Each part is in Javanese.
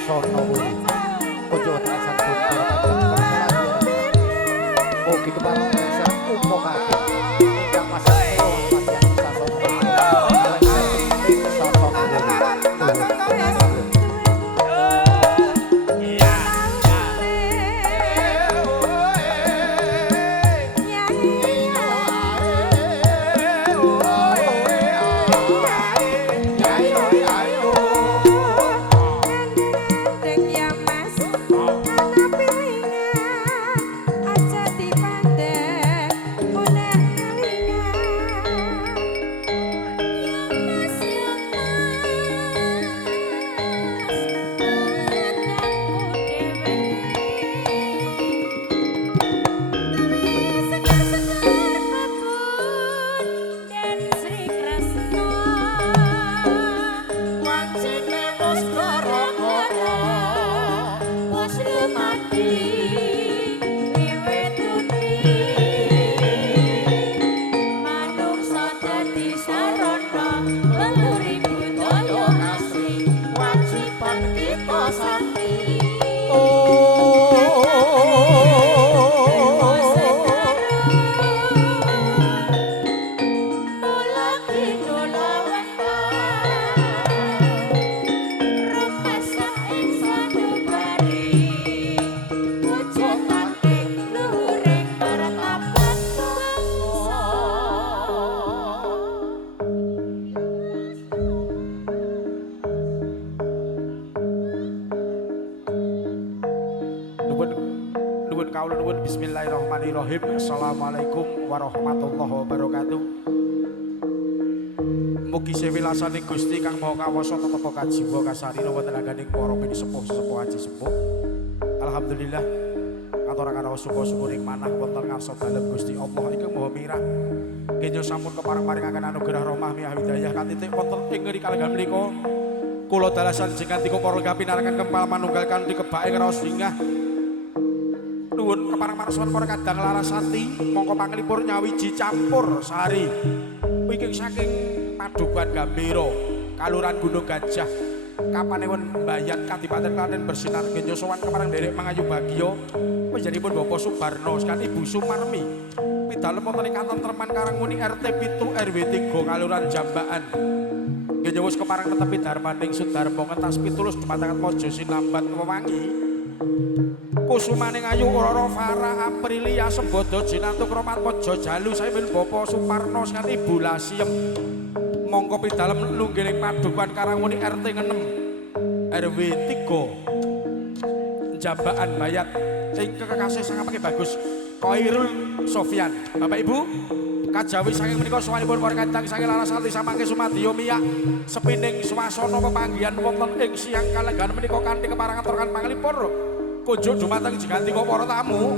Sasono Ojo Trasan Buntur Mugi keparang bisa upo kabeh ingkang masih lawan pasien Sasono Bismillahirrahmanirrahim. Assalamualaikum warahmatullahi wabarakatuh. Mugi sewilasaning Gusti Kang Maha Kawasa tetep kajiwa kasarina wonten angganing para pini sepuh-sepuh haji sepuh. Alhamdulillah aturaken syukur-syukuring manah wonten ngarsa dalem Gusti Allah ingkang Maha Mirah. Nggih sampun kepareng maringaken anugerah rahmah miyah hidayah katitik wonten ing kalenggan menika. Kula dalasan jenengan tiku para kapinarkan kempal manunggal kanthi kebake ngraos dingah. Nuwun kepareng marsowan para kadang Larasati mongko panglipur nyawiji campur sari wiking saking Padukan Gambira Kaluran Gunung Gajah kapanewon mbayat Kadipaten Klaten bersinar genyo sowan kepareng derek mangayu bagya panjenenganipun Bapak Subarno sekali Ibu Sumarmi pidalem wonten ing katentreman Karangmuni RT 7 RW 3 Kaluran Jambaan genyo wis kepareng netepi darmaning Sudarmo ngentas pitulus dumateng Mojo Sinambat Wewangi Kusumaning ayu Roro Farah Aprilia Sembodo Jinantuk Romat Pojo Jalu Saimin Bopo Suparno sekali Ibu Lasiem mongko pidalem nunggiling Padukan Karangmuni RT 6 RW 3 Jambaan Bayat sing kekasih sangat bagus Koirul Sofyan Bapak Ibu kajawi saking menika sawanipun para kadang saking Larasati samangke Sumadyo miyak sepining swasana pepanggihan wonten ing siang kalenggan menika kanthi keparang aturaken panglipur kunjuk dumateng jigantika para tamu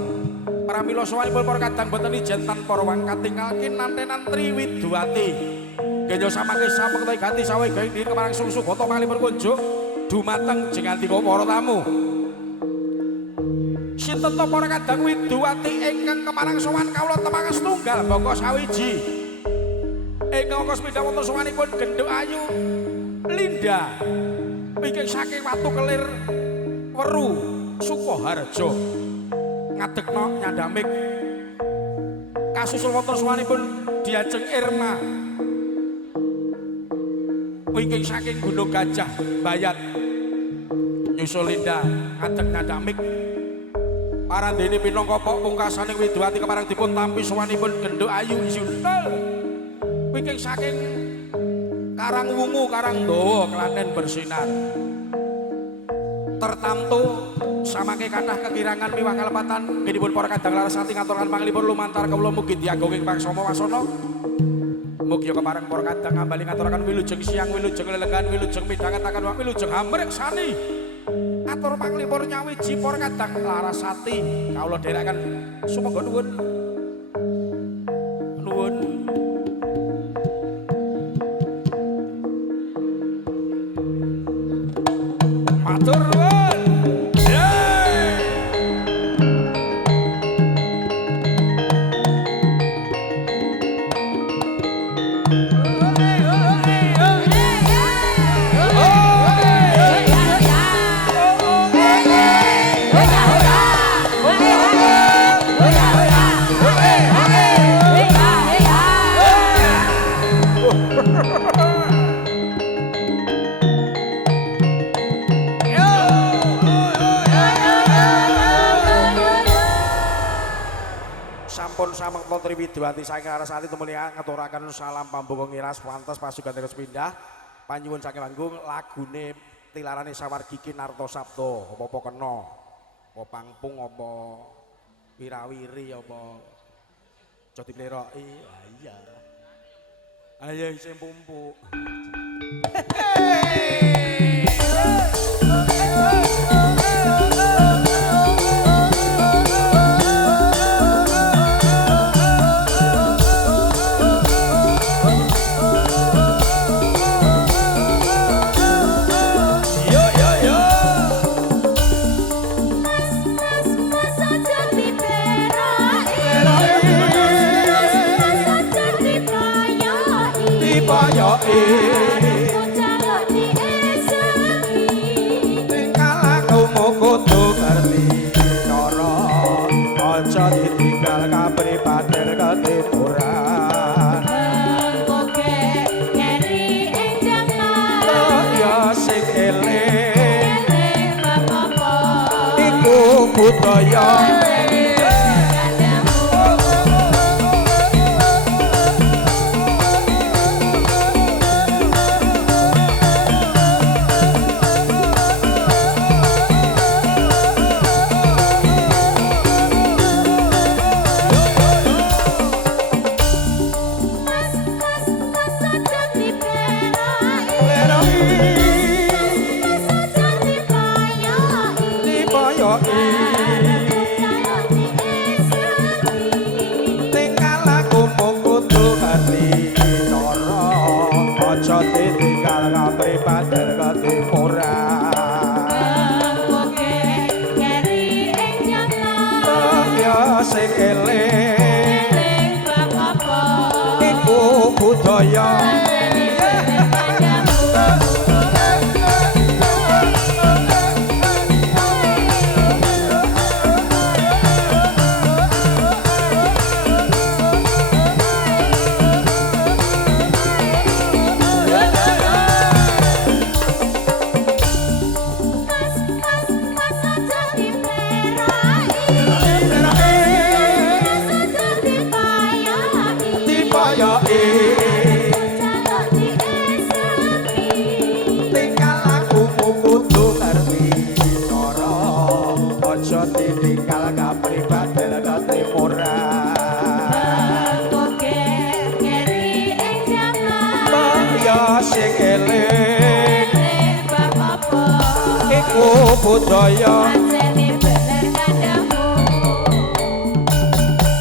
pramila sawanipun para kadang boten ijen tanpa rawang katingal kinantenan Triwiduwati genyo samangke sampekti ganti sawe gawe diri keparang sungsu bata panglipur kunjuk dumateng jigantika para tamu sinten to para kadang Widuwati ingkang keparang sowan kawula temanges tunggal bangka sawiji ingkang angka sepindhah wonten sawanipun Genduk Ayu Linda ingkang saking Watu Kelir Weru Sukoharjo ngadekno nyandamik kasusul wonten sawanipun Diajeng Irma wingking saking Gunung Gajah Bayat nyusul Linda ngadek nyandamik parandene pinangka pungkasaning Widuwati kepareng dipun tampi sawanipun Genduk Ayu Yuntel wingking saking Karangwungu Karangdawa Klaten bersinar tertamtu samangke kathah kekirangan miwah kalepatan nggihipun para kadang Larasati ngaturaken panglipur lumantar kawula mugi diagunging pangsama wasana mugi kepareng para kadang ngambali ngaturaken wilujeng siang wilujeng lelenggan wilujeng midhangetaken wilujeng hamreksani atur panglipur nyawiji para kadang Larasati kawula dherekaken sumangga nuwun nuwun matur Sampun samengta Triwidawati saking Larasati tumulya ngaturaken salam pambuka ngiras pantes pasukan terus pindah panyuwun saking panggung lagune tilarane Sawargi Kinarto Sabda apa kena apa pangpung apa wirawiri apa aja dipleroki ah iya ayo isih pumpuk budaya budaya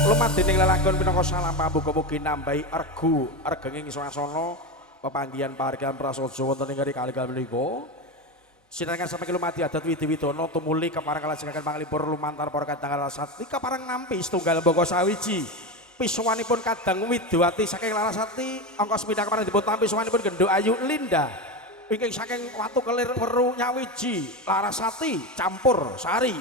lumadening lelagon minangka salam pambuka mugi nambahi ergu regenging swasana pepanggihan pahargyan prasaja wonten ing kalih menika sinengan samangke lumadi adat widi-widana tumuli keparang kalajengaken panglipur lumantar para kadang Larasati keparang nampi setunggal mbaka sawiji pisuwanipun kadang Widawati saking Larasati angka sepindah keparang dipun tampi pisuwanipun Gendho Ayu Linda ingkang saking Watu Kelir Weru Nyawiji Larasati campur sari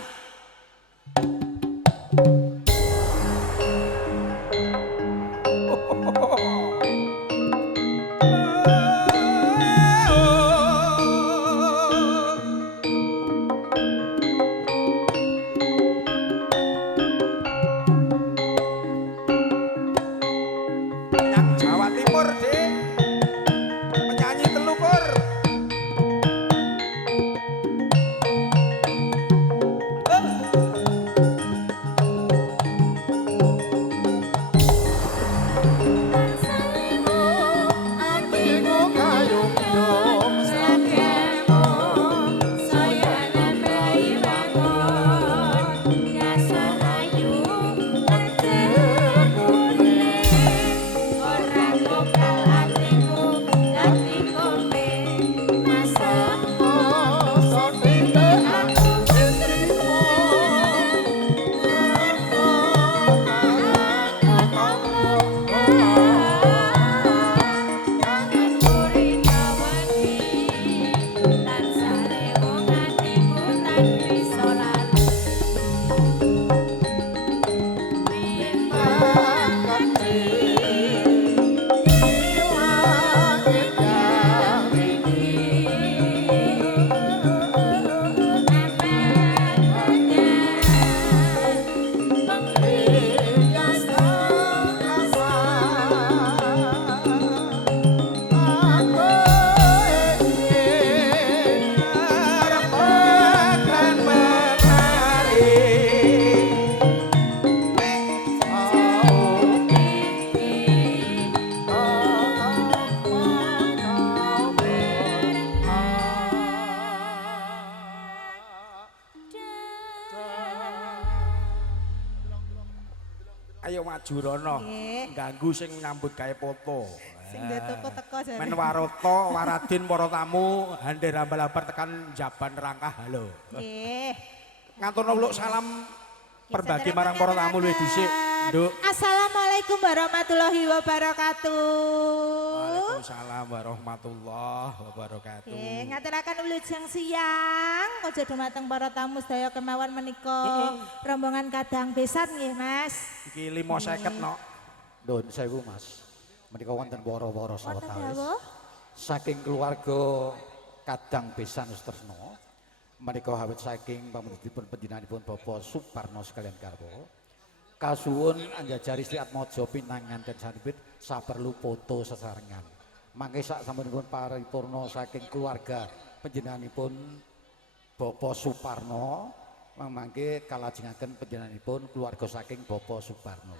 Ayo maju rono. Ganggu sing nyambut gawe foto. Sing ndek teko-teko jare. Men waroto, waradin para tamu, hande rambal-rambar tekan Jaban Rangkah. Halo. Nggih. Ngaturno uluk salam perbagi marang para tamu luwih dhisik. Nduk. Assalamualaikum warahmatullahi wabarakatuh. Waalaikumsalam warahmatullahi wabarakatuh. Nggih, ngaturaken wilujeng siang aja dumateng para tamu sedaya kemawon menika rombongan kadang besan nggih, Mas. Iki 5.50 no. Nuwun sewu, Mas. Menika wonten wara-wara sawetawis. Wonten Saking keluarga kadang besan Tresna. Menika awit saking pamundhutipun panjenenganipun Bapak Suparno sekalian garwa. Kasuwun anjajari Sri Atmaja pinangan ten sanebit saperlu foto sesarengan. Mangke sak sampunipun paripurna saking keluarga panjenenganipun Bapak Suparno, mangke kalajengaken panjenenganipun keluarga saking Bapak Suparno.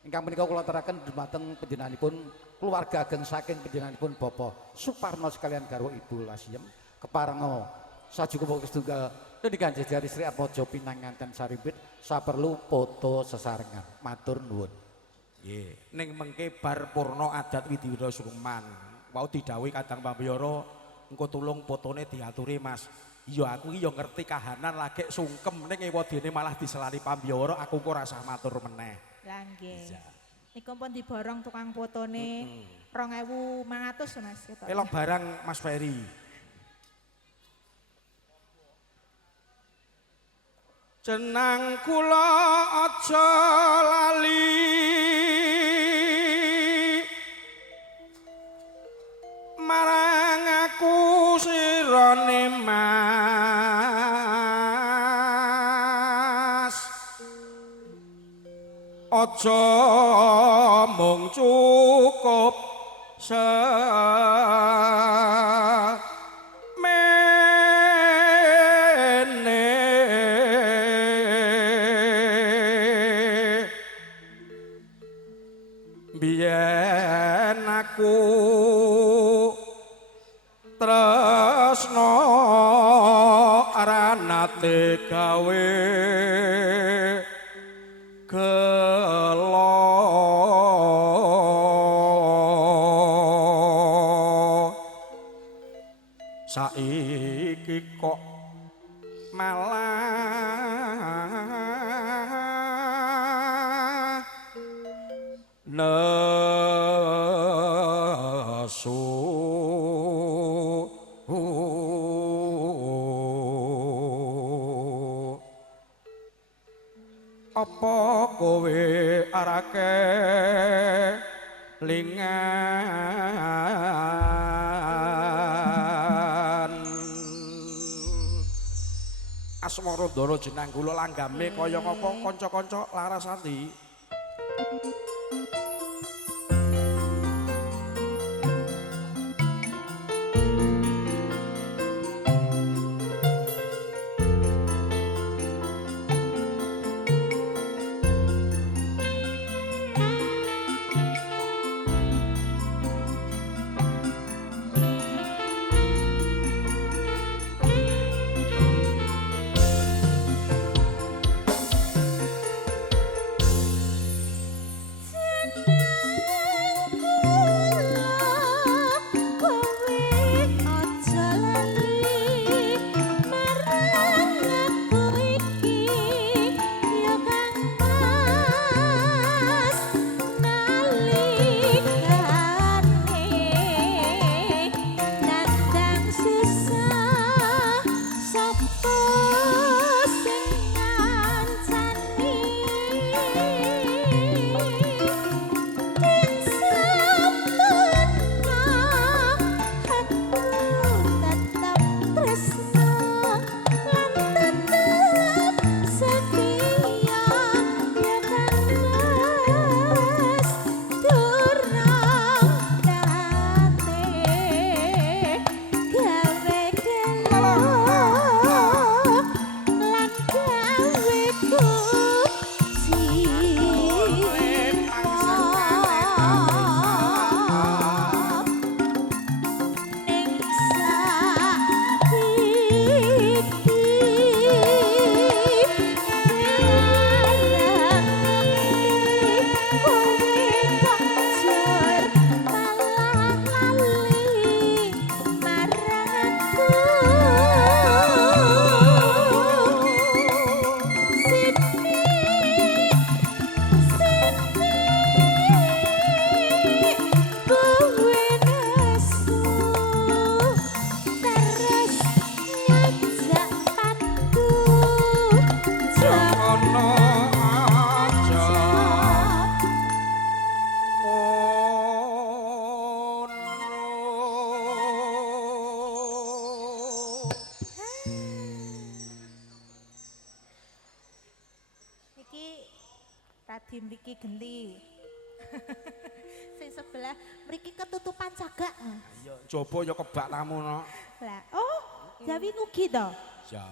Ingkang menika kula aturaken dhumateng panjenenganipun keluarga ageng saking panjenenganipun Bapak Suparno sekalian garwa Ibu Lasiem keparenga sajuga setunggal niki anjajari Sri Atmaja pinanganten sarimbit saperlu foto sesarengan. Matur nuwun. Nggih, ning mengke bar purna adat Widiwida Suruman. Wau didhawuhi Kadang Pambyara engko tulung fotone diaturi, Mas. Iya aku iki ya ngerti kahanan lagi sungkem ning ewadene malah diselani Pambyara, aku kok rasah matur meneh. Lah nggih. Niku pun diborong tukang fotone 2.500 Mas. Elok barang Mas Ferry. Jenang kula aja lali marang aku sirane Mas aja mung cukup biyen aku tresno aranate gawe gelo saiki kok malah nesu apa kowe arake lingan Asmara Ndara jenang kula langgame kaya ngapa kanca-kanca Larasati. mriki genti. Sing sebelah mriki ketutupan cagak. Iya, coba ya kebak tamu no. Lah, oh, Jawi nugi to. Ya.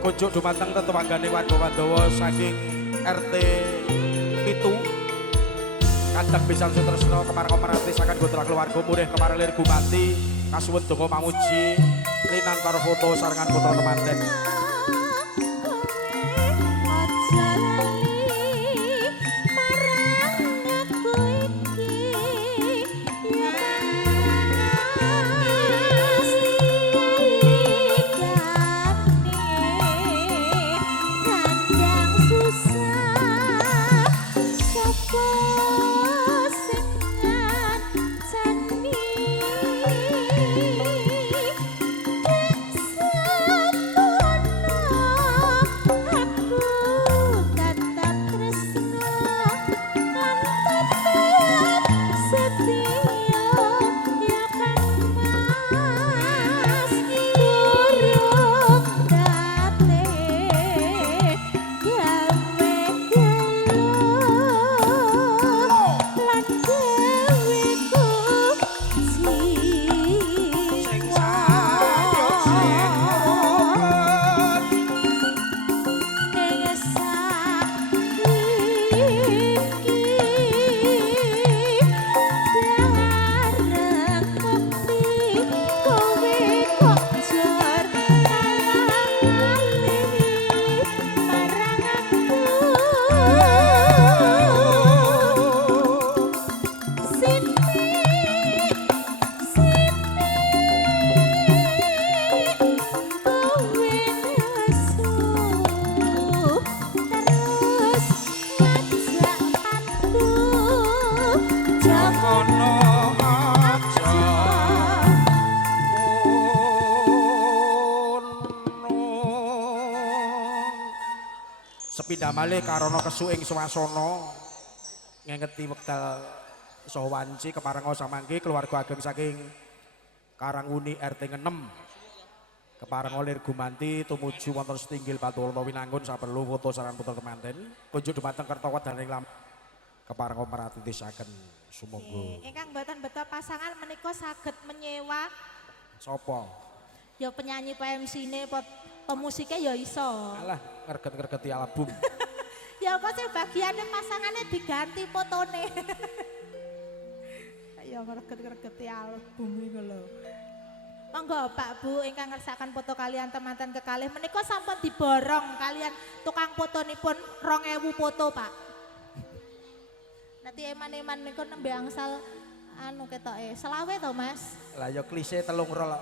Kunjuk dumateng tetepanggane warga Wandawa saking RT 7 Kadang Besan Sutresno kemarang Omerati sakan gotra keluarga murih kemarang lir Gumati kasuwun donga mamuji linantar foto sarengan putra temanten. Sepindah malih karana kesuing swasana ngengeti wekdal saha wanci keparenga samangke keluarga ageng saking Karangwuni RT 6 keparenga lir Gumanti tumuju wonten setinggil Patulana Winangun saperlu foto saran putra temanten kunjuk dumateng Kertawat daning lam keparenga maratisaken sumangga. Ingkang mboten beto pasangan menika saged menyewa Sapa? ya penyanyi PMC-ne pemusiknya ya iso. Alah ngerget-ngergeti album. Ya kok sing bagiane pasangane diganti fotone. Ya ngerget-ngergeti album iku lho. Monggo Pak Bu ingkang ngersakaken foto kalian temanten kekalih menika sampun diborong kalian tukang fotonipun 2000 foto Pak. Nanti eman-eman niku nembe angsal anu ketoke selawe to Mas. Lah ya klise telung rol.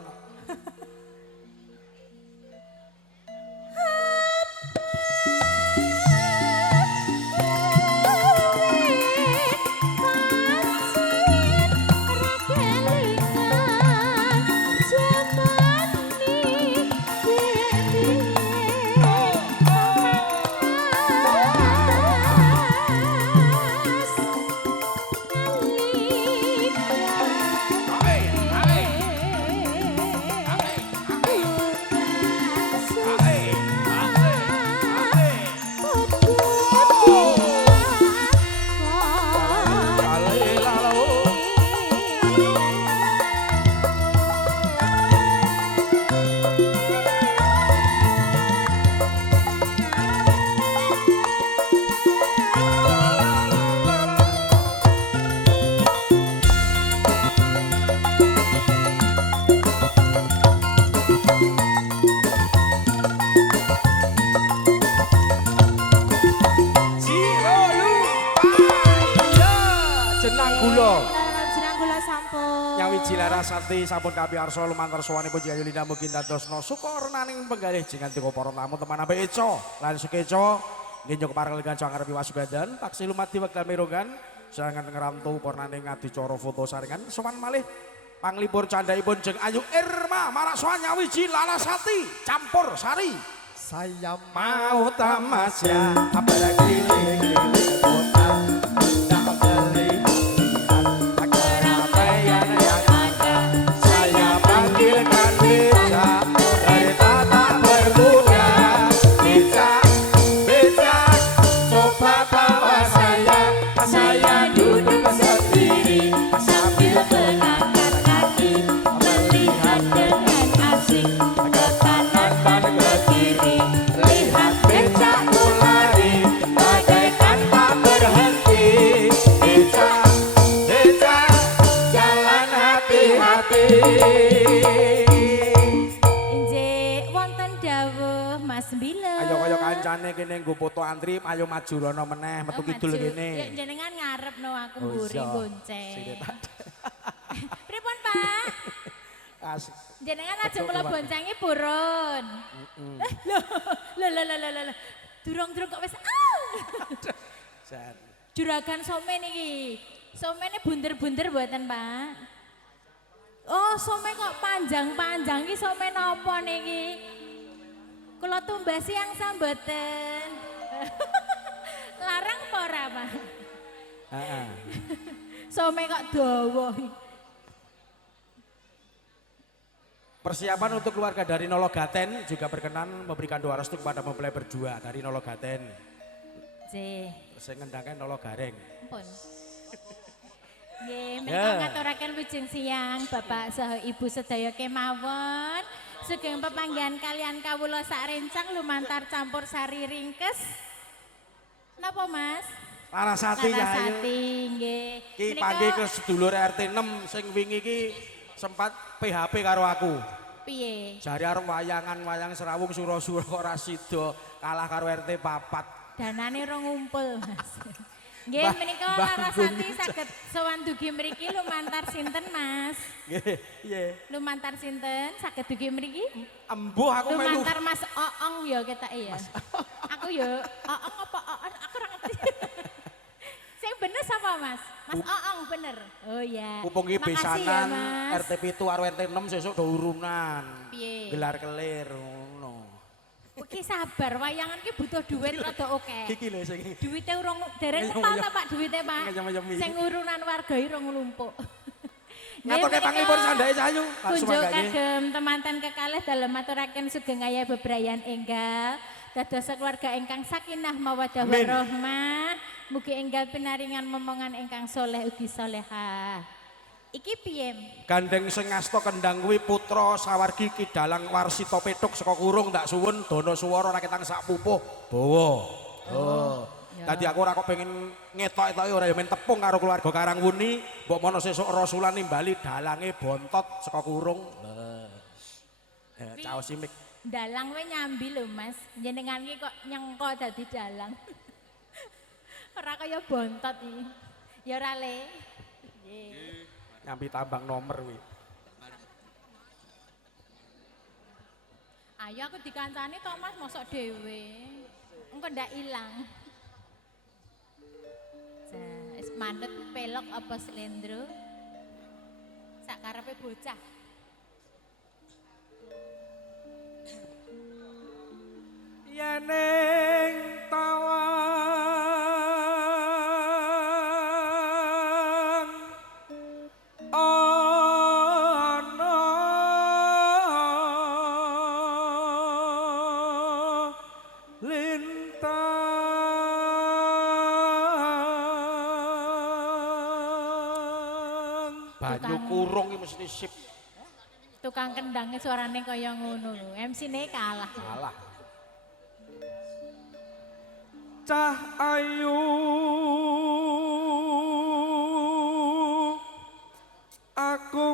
Wiji Larasati sampun kami arsa lumantar sowanipun Jaya Yulina mugi dadosna sukornaning penggalih jenengan tiko para tamu teman abe Eco lan Sukeco nggih nyok pareng ganco ngarepi wasugadan taksi lumadi wekdal mirongan sangan ngerantu purnaning adicara foto saringan sowan malih panglipur candhaipun Jeng Ayu Irma Maraswanya Wiji Larasati campur sari Saya mau tamasya apalagi keliling kota tak melihat keramaian yang ada saya panggilkan beca dari tata berkuda beca coba bawa saya duduk sendiri sambil mengangkat kaki melihat dengan asik ke kanan dan ke kiri lihat becaku lari bagaikan tak berhenti beca jalan hati-hati. Injih wonten dawuh Mas Bila. Ayo kaya kancane kene nggo foto antri ayo maju rono meneh metu kidul kene. Ya jenengan ngarep no aku Oh, mburi iya. bonceng. Sini, Pak. Pripun Pak? Asik. Jenengan aja kula boncengi purun. Lho. Durung kok wis. Jan. Juragan somen iki. Somene bunder-bunder mboten, Pak? Oh, some kok panjang-panjang iki somen apa niki? Kula tumbasi yang samboten. Larang apa ora, Pak? Heeh. Some kok dawa. Persiapan untuk keluarga dari Nologaten juga berkenan memberikan doa restu kepada mempelai berdua dari Nologaten. Jih, Saya ngendangkan Nologareng. ampun. Nggih, menika ngaturaken wijing siang Bapak saha Ibu sedaya kemawon. Sugeng pepanggihan kalian kawula sak rencang lumantar campur sari ringkes. Napa Mas? Larasati ya. Larasati, nggih. Ki Menika- panggih ke sedulur RT 6 sing wingi ki sempat PHP karo aku. Piye? Jari arep wayang serawung sura-sura kok ora sida kalah karo RT 4. Danane ora ngumpul, Mas. Nggih, Mbah- menika Mbah Larasati Gung. saged sowan dugi mriki lumantar sinten, Mas? Nggih, iya. Lumantar sinten saged dugi mriki? Embuh aku melu. Lumantar Mas Oong ya ketake ya. Aku ya Oong apa Oon aku ora ngerti. Sing bener sapa Mas? Mas Oong bener. Oh iya. Kupungi Makasih ya, besanan Mas. RT 7 karo RT 6 sesuk do urunan. Piye? Gelar kelir ngono. Oke sabar, wayangan ki butuh duit rada oke. Iki lho sing Duwite urung dereng Nyem- ketal nyem- ta Pak duwite Pak. nyem-nyemi. Sing urunan warga urung nglumpuk. Ngaturke panglipur sandake sayu. Langsung Kunjuk mangkane. kagem temanten kekalih dalem maturaken sugeng ayah bebrayan enggal. Dados keluarga ingkang sakinah mawaddah Amin. warahmah. Mugi enggal pinaringan momongan ingkang soleh ugi solehah. Iki piye? Gandeng sing ngasta kendang kuwi putra sawargi Ki Dalang Warsita Petuk saka Kurung tak suwun dana swara raketang sak pupuh bawa. Oh. Dadi aku ora kok pengen ngetok-etoki ora ya men tepung karo keluarga Karangwuni, mbok mono sesuk rasulan nimbali dalange bontot saka Kurung. Caos simik. Dalang we nyambi lho Mas. Jenengan ki kok nyengko dadi dalang. Ora kaya bontot iki. Ya ora le. Nggih. Nyambi tambang nomor kuwi. Ayo aku dikancani to Mas mosok dhewe. Engko ndak ilang. Wis manut pelok apa slendro? Sak karepe bocah. Yening tawang ana lintang banyu kurung iki mesti sip Tukang kendangnya suarane kaya ngono lho. MC-ne kalah. kalah. Cah ayu aku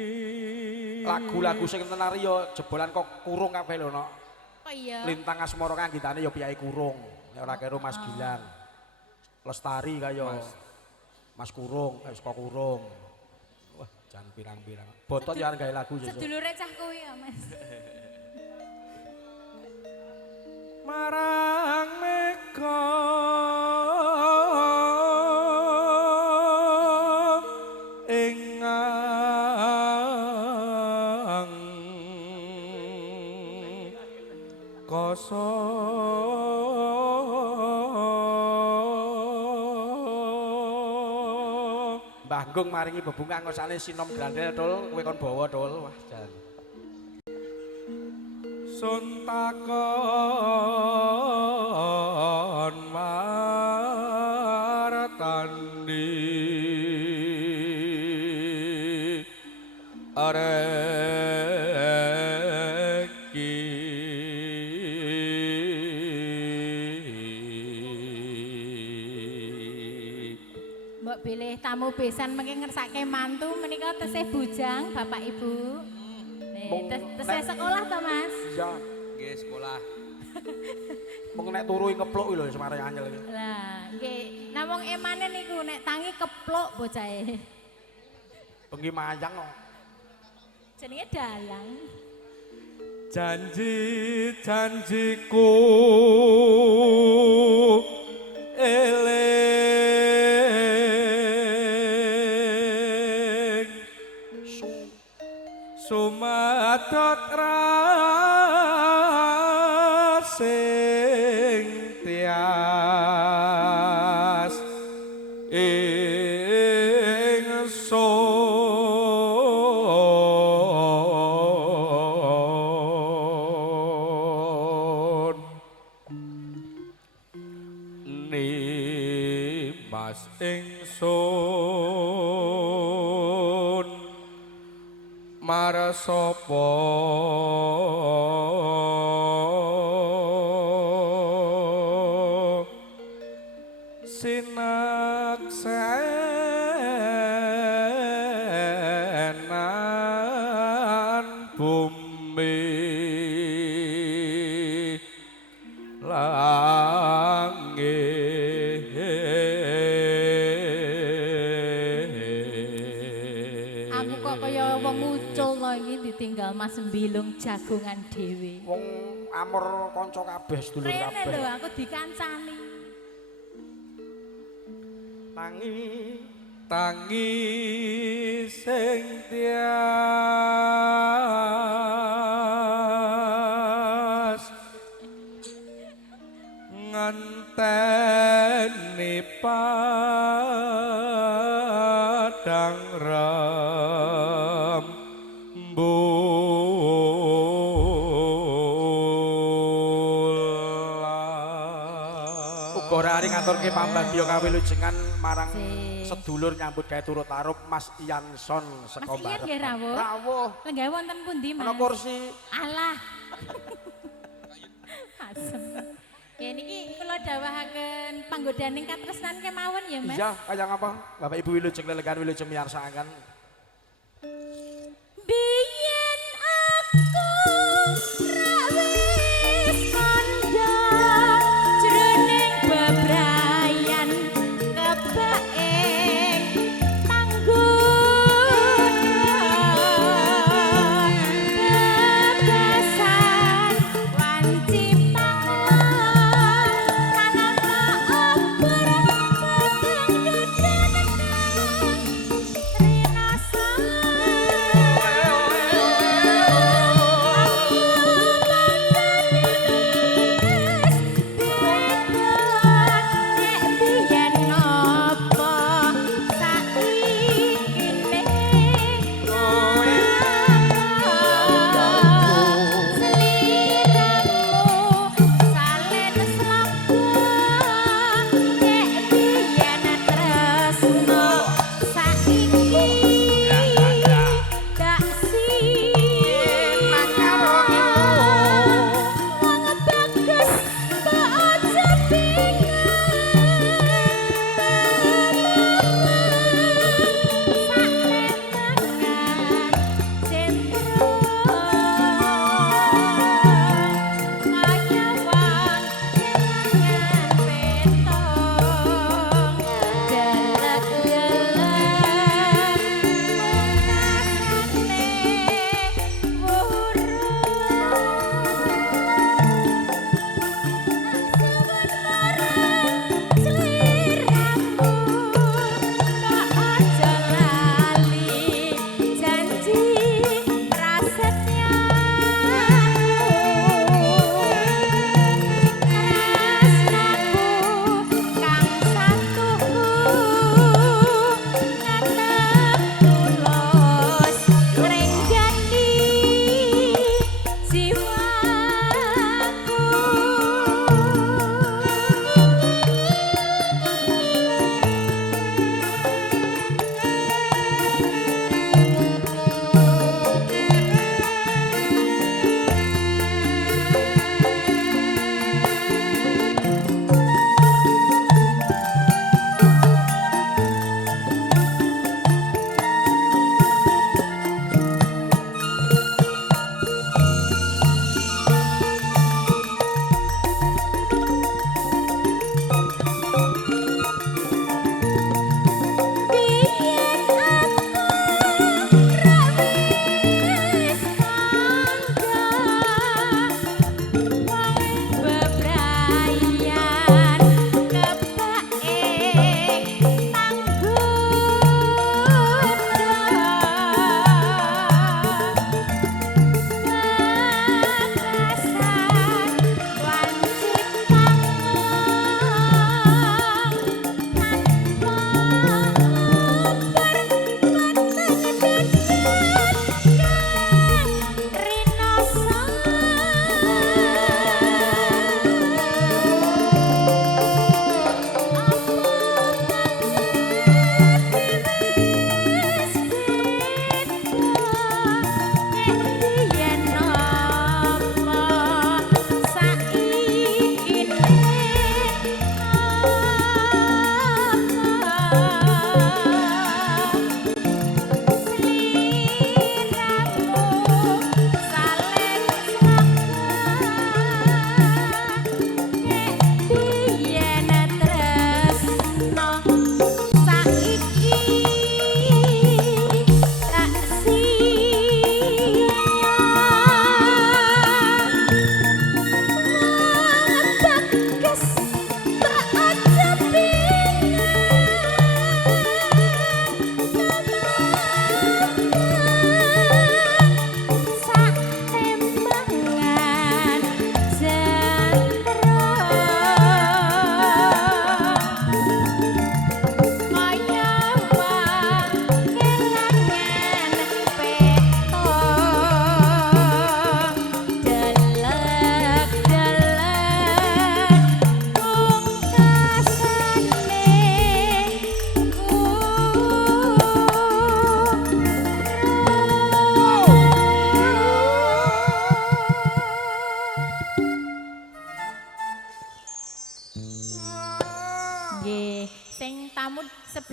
nganteni lagu-lagu sing tenario jebolan kok kurung kabeh lho no. Kok iya? Lintang asmara kanggitane ya piyai kurung. ora karo Mas Gilang. Lestari kaya Mas Kurung, Saka Kurung. Wah, jan pirang-pirang. Botot ya gawe lagu sesuk. Sedulure cah kuwi ya, Mas. Marang mega ingang koso Mbah Gung maringi bebungah ngosane sinom grandel tul kowe kon bawa tul wah jan sun takon martandi areki Mbok pilih tamu besan mengke ngersake mantu menika tesih bujang Bapak Ibu. Tesih sekolah to, Mas? iya Nggih sekolah. mung nek turu ngepluk lho semare anyel iki Lah, nggih. Namung emane niku nek tangi kepluk bocahe. bengi mayang kok Jenenge dalang. janji-janjiku eling sumadot rasing tias ingsun nimas ingsun marasapa sinaksenan bumi langit Aku kok kaya wong ucul kok iki ditinggal Mas Mbilung jagongan dhewe. wong amur kanca kabeh sedulur Rene kabeh lho aku dikancani. tangi sing tias ngenteni padang rembulan uga rari ngaturke pambagya kawilujengan marang sedulur nyambut gawe turut tarup Mas Ianson saka Mas Ian Barep. nggih rawuh. Rawuh. Lenggawe wonten pundi, Mas? Ana kursi. Alah. Asem. Ya niki kula dawuhaken panggodaning katresnan kemawon ya, Mas. Iya, kaya ngapa? Bapak Ibu wilujeng lelegan wilujeng miyarsakaken. Biyen aku ra wis kandha jroning bebrayan kebak ing tangguh bebasan wanci panglon tanapa obor peteng dedenekan rina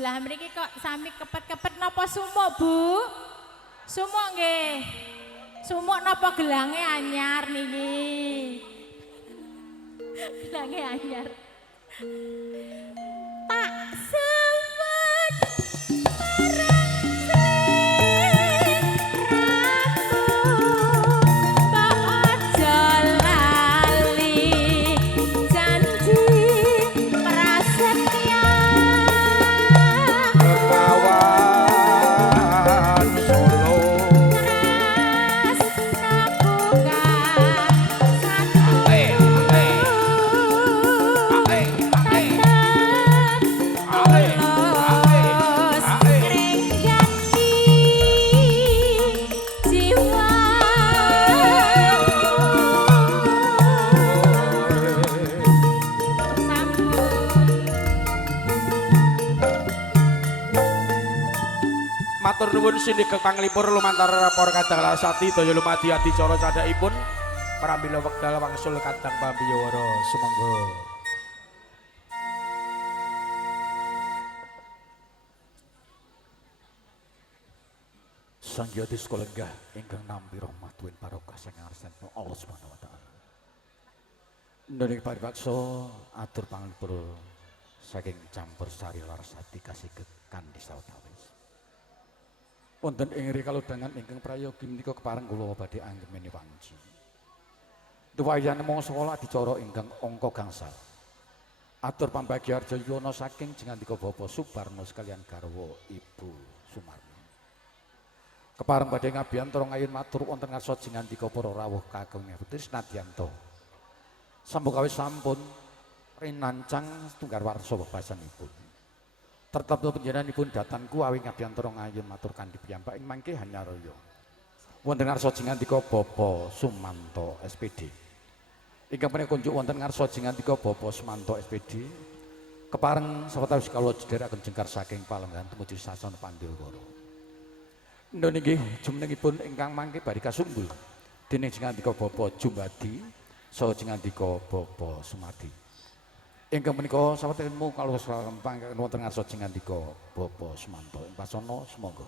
Lah mriki kok sami kepet-kepet napa sumuk, Bu? Sumuk nggih. Sumuk napa gelange anyar niki? Gelange anyar. Tak sebut Kawan Solo matur nuwun sindhek panglipur lumantar para kadang lasati daya lumadi adicara candhakipun pramila wekdal wangsul kadang pambiyawara sumangga. Sangyati sekolenggah ingkang nampi rahmat tuwin barokah saking ngarsanipun Allah Subhanahu wa taala. Ndening paripaksa atur panglipur saking campur sari larasati kasihket kanthi sawetawis. Wonten ing rikaludangan ingkang prayogi menika kepareng kula badhe anggemeni wanci. Duwayane mangsa kala adicara ingkang angka gangsal. Atur pambagyarja Yono saking jengandika Bapak Suparno sekalian garwa Ibu Sumarno. Kepareng badhe ngabiyantara ngayun matur wonten ngarsa jengandika para rawuh kagem putri Nadyanto. Sampun sampun rinancang tunggal warsa bebasanipun. Tetap panjenenganipun datanku awi ngabiyantara ngayun matur kanthi piyambak ing mangke hanyaraya. Wonten ngarsa jengandika Bapak Sumanto SPD. Ingkang menika kunjuk wonten ngarsa jengandika Bapak Sumanto SPD. Kepareng sawetawis kala jedheraken jengkar saking palenggan tumuju sasana Pandewara. Niki jumenengipun ingkang mangke bari kasumbul dening jengandika Bapak Jumbadi saha jengandika Bapak Sumadi. Ingkang menika sawetawis kala sampang wonten ngarsa jengandika Bapak Sumanto ing pasana sumangga.